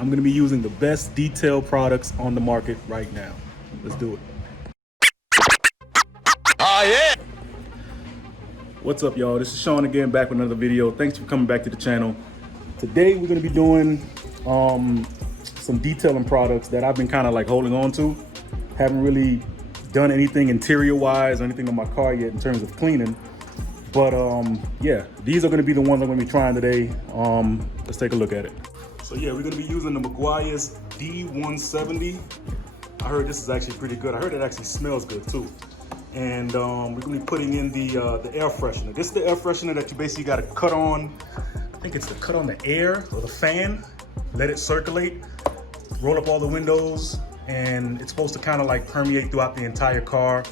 I'm gonna be using the best detail products on the market right now. Let's do it. Oh yeah! What's up, y'all? This is Sean again, back with another video. Thanks for coming back to the channel. Today we're gonna be doing some detailing products that I've been kind of like holding on to. Haven't really done anything interior wise or anything on my car yet in terms of cleaning. But yeah, these are gonna be the ones I'm gonna be trying today. Let's take a look at it. So yeah, we're gonna be using the Meguiars D170. I heard this is actually pretty good. I heard it actually smells good too. And we're gonna be putting in the air freshener. This is the air freshener that you basically gotta cut on. I think it's to cut on the air or the fan, let it circulate, roll up all the windows, and it's supposed to kind of like permeate throughout the entire car.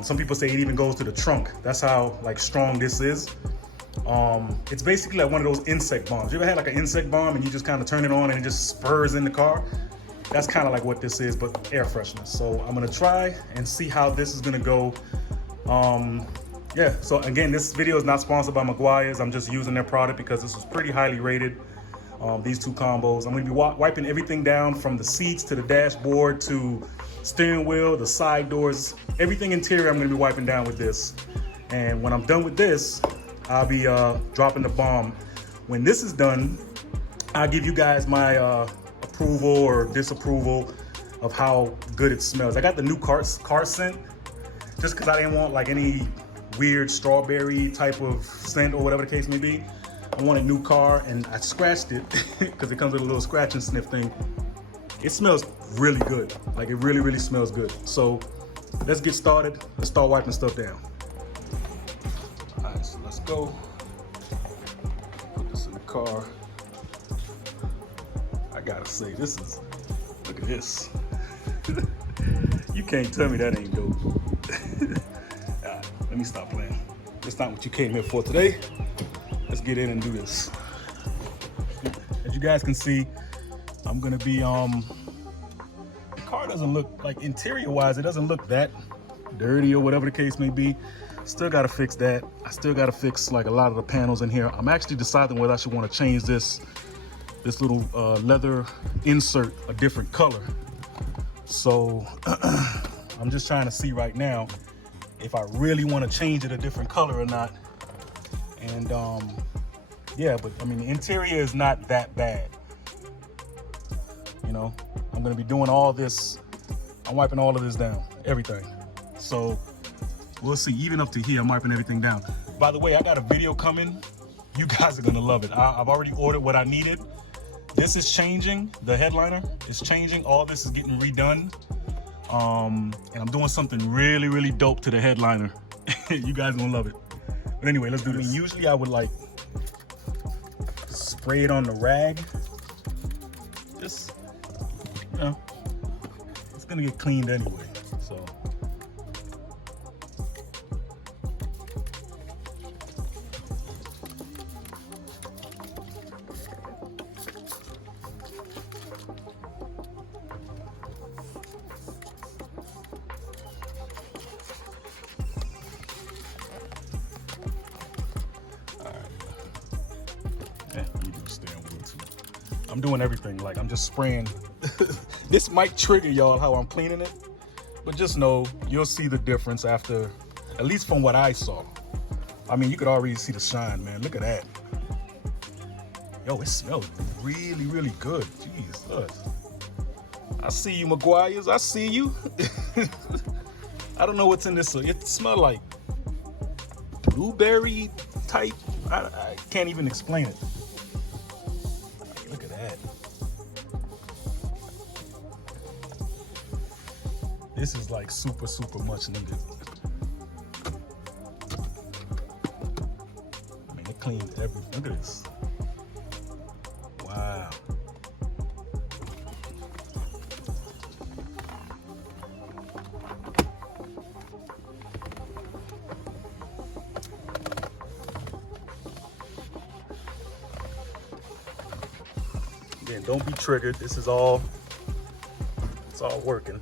Some people say it even goes to the trunk. That's how like strong this is. It's basically like one of those insect bombs. You ever had like an insect bomb and you just kind of turn it on and it just spurs in the car? That's kind of like what this is, but air freshener. So I'm gonna try and see how this is gonna go. Yeah, so again, this video is not sponsored by Meguiars. I'm just using their product because this was pretty highly rated. These two combos. I'm gonna be wiping everything down from the seats to the dashboard to steering wheel, the side doors, everything interior I'm gonna be wiping down with this. And when I'm done with this, I'll be dropping the bomb. When this is done, I'll give you guys my approval or disapproval of how good it smells. I got the new car scent just because I didn't want like any weird strawberry type of scent or whatever the case may be. I want a new car and I scratched it because it comes with a little scratch and sniff thing. It smells really good. Like it really, really smells good. So let's get started. Let's start wiping stuff down. All right, so let's go. Put this in the car. I gotta say, this is, look at this. You can't tell me that ain't dope. All right, let me stop playing. That's not what you came here for today. Let's get in and do this. As you guys can see, I'm gonna be, the car doesn't look, like interior wise, it doesn't look that dirty or whatever the case may be. Still gotta fix that. I still gotta fix like a lot of the panels in here. I'm actually deciding whether I should wanna change this little leather insert a different color. So I'm just trying to see right now if I really wanna change it a different color or not. And yeah, but I mean, the interior is not that bad. You know, I'm gonna be doing all this. I'm wiping all of this down, everything. So we'll see, even up to here, I'm wiping everything down. By the way, I got a video coming. You guys are gonna love it. I've already ordered what I needed. This is changing, the headliner is changing. All this is getting redone. And I'm doing something really, really dope to the headliner. You guys gonna love it. But anyway, let's do this. I mean, usually I would like spray it on the rag. Just, you know, it's gonna get cleaned anyway, so. I'm doing everything, like I'm just spraying. This might trigger y'all how I'm cleaning it, but just know you'll see the difference after, at least from what I saw. I mean, you could already see the shine, man. Look at that. Yo, it smells really, really good. Jeez, look. I see you, Meguiars. I see you. I don't know what's in this. It smells like blueberry type. I can't even explain it. Look at that. This is like super, super much needed. I mean, it cleaned everything. Look at this. Wow. Again, don't be triggered. This is all, it's all working.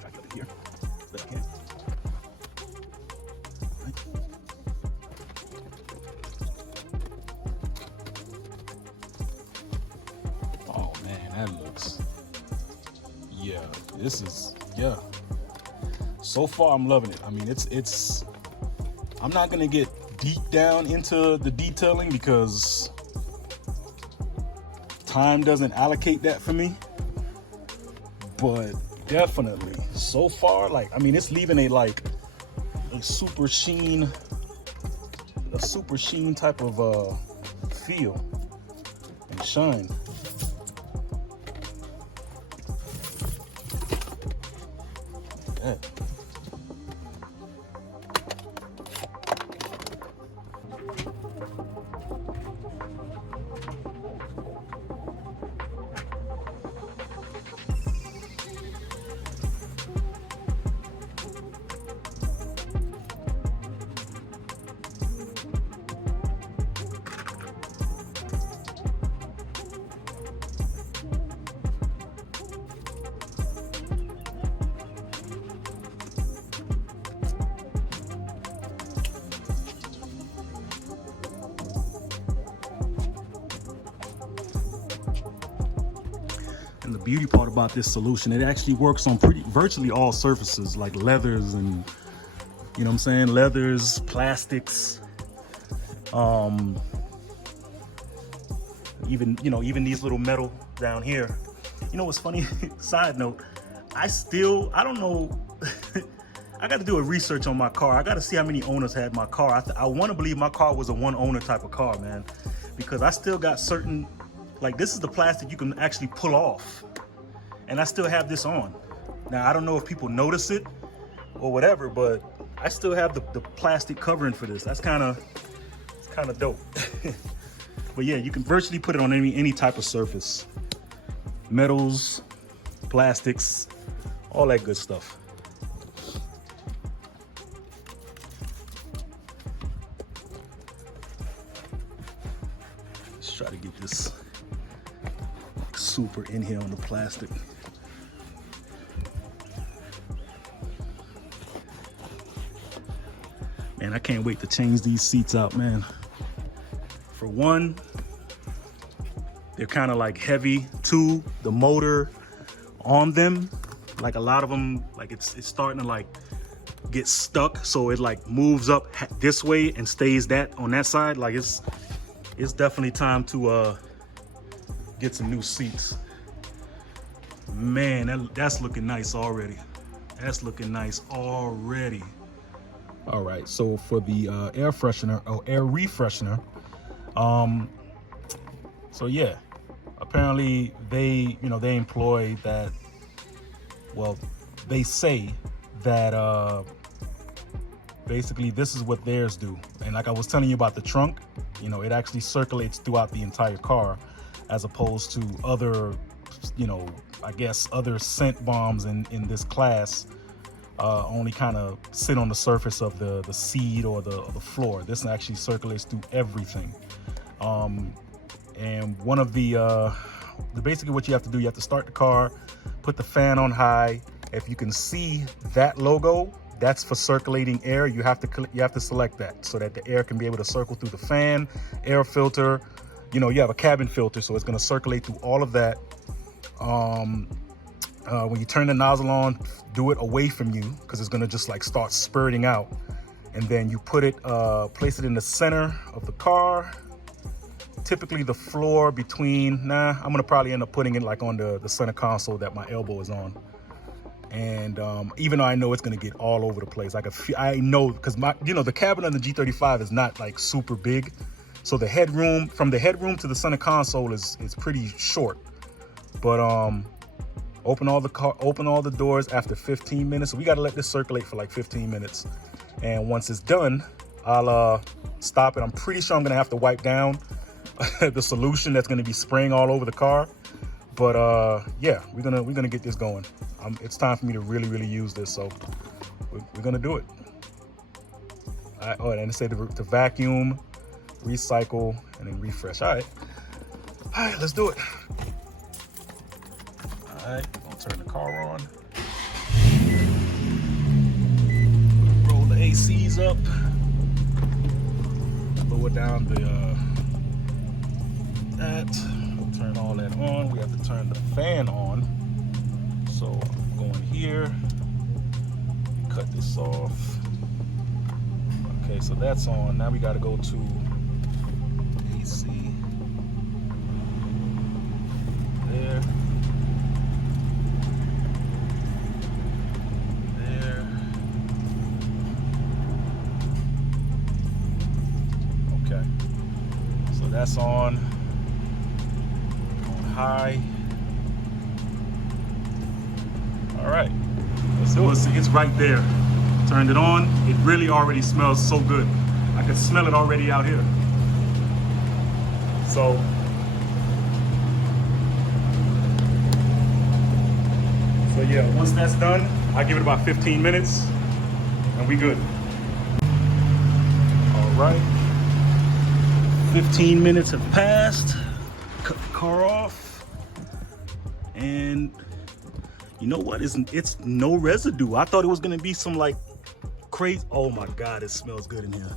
Back up here, if I can. Right. That looks, yeah, this is, yeah. So far, I'm loving it. I mean, it's, I'm not gonna get deep down into the detailing because time doesn't allocate that for me. But definitely, so far, like, I mean, it's leaving a super sheen type of feel and shine. Yeah. And the beauty part about this solution, it actually works on virtually all surfaces, like leathers and, you know what I'm saying, leathers, plastics, even these little metal down here. You know what's funny? Side note, I don't know. I got to do a research on my car. I got to see how many owners had my car. I want to believe my car was a one owner type of car, man, because I still got certain, like, this is the plastic you can actually pull off, and I still have this on. Now, I don't know if people notice it or whatever, but I still have the plastic covering for this. It's kind of dope. But yeah, you can virtually put it on any type of surface. Metals, plastics, all that good stuff. Let's try to get this super in here on the plastic. Man, I can't wait to change these seats out, man. For one, they're kind of like heavy. Two, the motor on them, like a lot of them, like it's starting to like get stuck, so it like moves up this way and stays that on that side. Like it's definitely time to get some new seats. Man, that's looking nice already. That's looking nice already. All right, so for the air freshener or air refreshener, so yeah, apparently they employ that. Well, they say that basically this is what theirs do. And like I was telling you about the trunk, it actually circulates throughout the entire car, as opposed to other, I guess other scent bombs in this class only kind of sit on the surface of the seat or the floor. This actually circulates through everything. And one of basically what you have to do, you have to start the car, put the fan on high. If you can see that logo, that's for circulating air. You have to select that so that the air can be able to circle through the fan, air filter. You have a cabin filter, so it's going to circulate through all of that. When you turn the nozzle on, do it away from you, because it's going to just like start spurting out. And then you place it in the center of the car. Typically the floor between, I'm going to probably end up putting it like on the center console that my elbow is on. And even though I know it's going to get all over the place, I know, because the cabin on the G35 is not like super big. So the headroom, from the headroom to the center console is pretty short. But open all the doors after 15 minutes. So we got to let this circulate for like 15 minutes. And once it's done, I'll stop it. I'm pretty sure I'm going to have to wipe down the solution that's going to be spraying all over the car. But yeah, we're gonna get this going. It's time for me to really use this, so we're gonna do it. And it said to vacuum, recycle, and then refresh. All right, let's do it. All right, gonna turn the car on. Roll the ACs up. Lower down that. turn all that on, we have to turn the fan on. So I'm going here, cut this off. Okay, so that's on. Now we got to go to AC. There. There. Okay. So that's on high. All right. Let's do it. It's right there. Turned it on. It really already smells so good. I can smell it already out here. So yeah, once that's done, I give it about 15 minutes and we good. All right. 15 minutes have passed. Cut the car off. And you know what? It's no residue. I thought it was gonna be some like crazy. Oh my God, it smells good in here.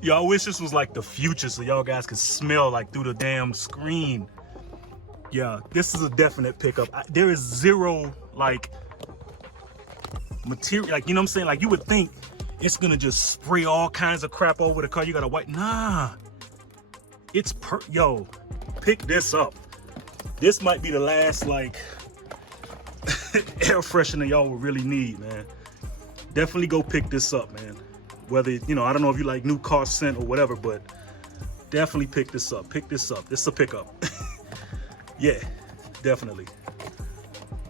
Y'all wish this was like the future so y'all guys could smell like through the damn screen. Yeah, this is a definite pickup. There is zero like material, like, you know what I'm saying? Like, you would think it's gonna just spray all kinds of crap over the car. You gotta wipe. Nah, it's yo, pick this up. This might be the last like air freshener y'all will really need, man. Definitely go pick this up, man. Whether, you know, I don't know if you like new car scent or whatever, but definitely pick this up. Pick this up. This is a pickup. Yeah, definitely.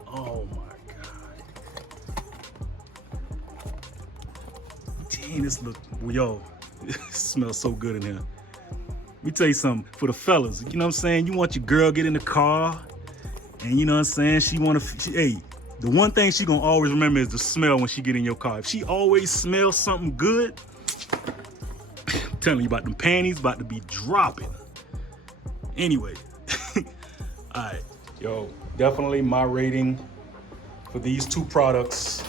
Oh my God. Dang, this look, yo, it smells so good in here. Let me tell you something, for the fellas, you know what I'm saying? You want your girl get in the car, and you know what I'm saying? She wanna, hey, the one thing she gonna always remember is the smell when she get in your car. If she always smells something good, I'm telling you about them panties about to be dropping. Anyway. All right, yo, definitely my rating for these two products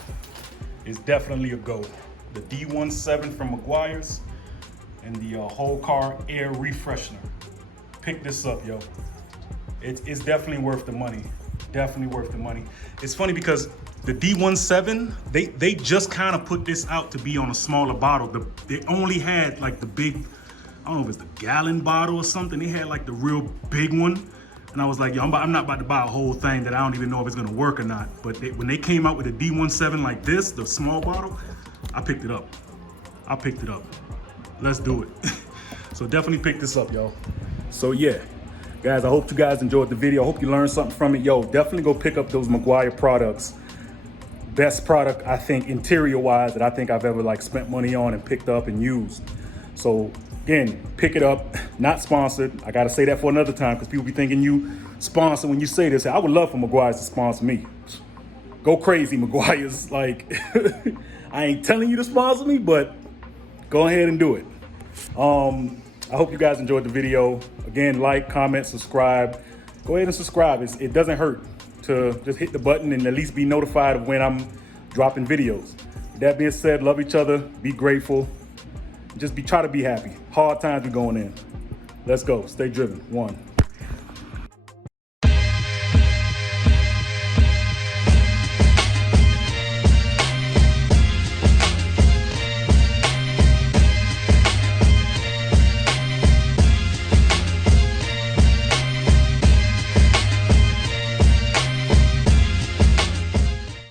is definitely a go. The D17 from Meguiars and the whole car air refreshener. Pick this up, yo. It's definitely worth the money. Definitely worth the money. It's funny because the D17, they just kind of put this out to be on a smaller bottle. They only had like the big, I don't know if it's the gallon bottle or something. They had like the real big one. And I was like, yo, I'm not about to buy a whole thing that I don't even know if it's gonna work or not. But when they came out with a D17 like this, the small bottle, I picked it up. I picked it up. Let's do it. So definitely pick this up, yo. So yeah, guys, I hope you guys enjoyed the video. I hope you learned something from it. Yo, definitely go pick up those Meguiar products. Best product, I think, interior-wise, that I think I've ever like spent money on and picked up and used. So again, pick it up. Not sponsored. I gotta say that for another time because people be thinking you sponsor when you say this. I would love for Meguiars to sponsor me. Go crazy, Meguiars. Like, I ain't telling you to sponsor me, but go ahead and do it. I hope you guys enjoyed the video. Again, like, comment, subscribe. Go ahead and subscribe. It doesn't hurt to just hit the button and at least be notified of when I'm dropping videos. With that being said, love each other, be grateful. Just try to be happy. Hard times be going in. Let's go. Stay driven. One.